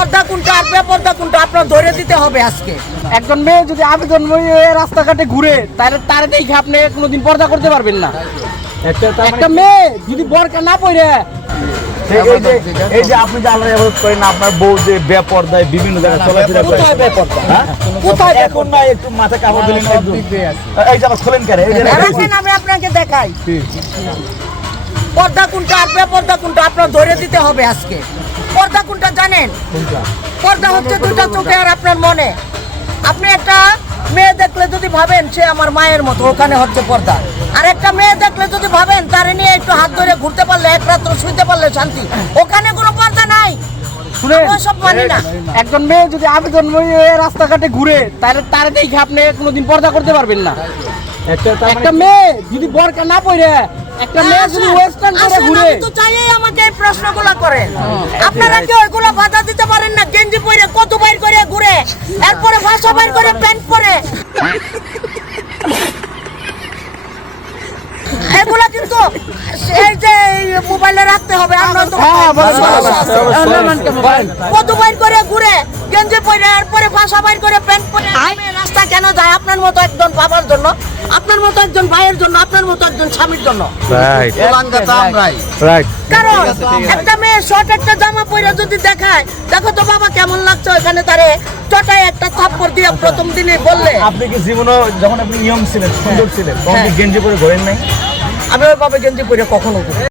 পর্দা কোনটা আর বেপর্দা কোনটা আপনার ধরে দিতে হবে আজকে। একজন মেয়ে যদি আবেদন রাস্তাঘাটে ঘুরে তাহলে তার দেখে আপনি কোনোদিন পর্দা করতে পারবেন না। একটা মেয়ে যদি বোরকা না পরে এই যে আপনি যে আল্লাহ ইবাদত করেন, আপনার বউ যে বেপরদায় বিভিন্ন জায়গায় চলাফেরা করে, কোথায় বেপর্দা? হ্যাঁ? কোথায় এখন না একটু মাথা কাপড় দিলেন না একটু। এই যে আবার খোলেন কেন? এই যে দেখেন আমি আপনাকে দেখাই পর্দা কোনটা আর বেপর্দা কোনটা আপনার ধরে দিতে হবে আজকে। পর্দা কোনটা জানেন? পর্দা হচ্ছে দুটা চোখে আর আপনার মনে। আপনি একটা মেয়ে দেখলে যদি ভাবেন সে আমার মায়ের মতো, ওখানে হচ্ছে পর্দা। আর একটা মেয়ে দেখলে যদি ভাবেন তারে নিয়ে একটু হাত ধরে ঘুরতে পারলে, এক রাত্র শুইতে পারলে শান্তি, ওখানে কোনো পর্দা নাই। শুনেন, আমি ওসব মানি না। একজন মেয়ে যদি আবেদন রাস্তাঘাটে ঘুরে তাহলে তার দেখে আপনি কোনোদিন পর্দা করতে পারবেন না। একটা মেয়ে যদি বোরকা না পরে, একটা মেয়ে যদি ওয়েস্টার্ন করে আসেন, ঘুরে, আমি তো চাইই আমাকে এই প্রশ্নগুলো করেন। আপনারা কি ওইগুলো বাধা দিতে পারেন না? গেঞ্জি পরে কত বাইর করে ঘুরে, এরপরে ভাষা বাইর করে প্যান্ট পরে, এগুলা কিন্তু এই যে মোবাইলে রাখতে হবে। আমরা তো কত বাইর করে ঘুরে, গেঞ্জি পরে, এরপরে ভাষা বাইর করে প্যান্ট পরে রাস্তা কেন যায়? আপনার মতো একজন বাবার জন্য, আপনার মতো একজন ভাইয়ের জন্য, আপনার মতো একজন স্বামীর জন্য। কারণ একটা মেয়ে শর্ট একটা জামা পরে যদি দেখায়, দেখো তো বাবা কেমন লাগছে, ওখানে তারে চটায় একটা থাপ্পড় দিয়ে প্রথম দিনে বললে। আপনি কি জীবনে যখন আপনি ইয়ং ছিলেন, সুন্দর ছিলেন, তখন কি গেঞ্জি পরে ঘোরেন নাই? আমি ওইভাবে গেঞ্জি পরে কখনো ঘুরি